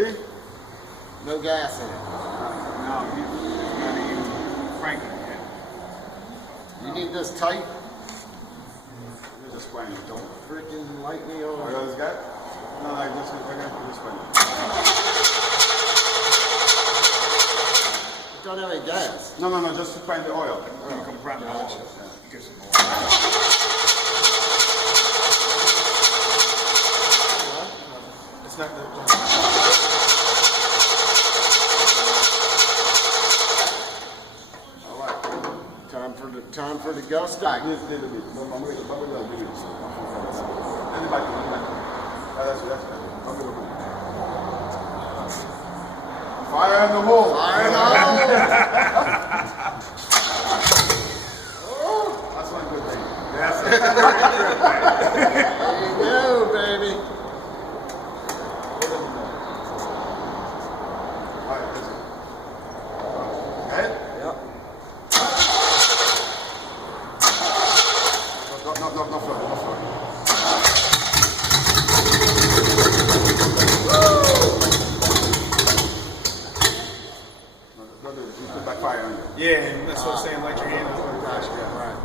See? No gas in it. No, it's not even cranking yet. You need this tight? It's just spraying. Don't freaking light me Oh, on. you got this guy? No, like this. Just spraying. Don't have any gas. No, just spraying the oil. Oh, Compress the oil. gotcha. Get some oil. It's not the. All right. Time for the gust back. Yes, little bit. But I'm going to do it. Anybody? That's right. Fire in the hole. Fire in the hole. That's one good thing. That's it. There you go, baby. All right, listen. Head? Yep. No flow. You put back fire on you. Yeah, that's what I'm saying, like your hand up. Gotcha. Yeah, right.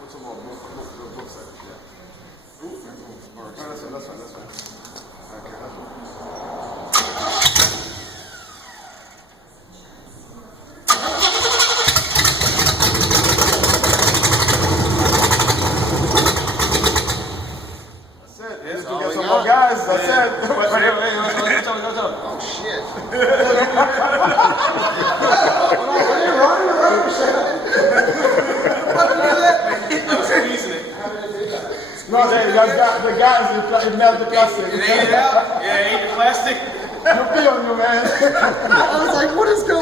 Put some more both sides. Yeah. Ooh, that's right. Okay, that's right. That's it. That's You all get we some got. more guys. That's it. Wait, go. Oh, shit. No, the guys, it melted the plastic. It ate it out? Yeah, ate the plastic? No pee on you, man. I was like, what is going on?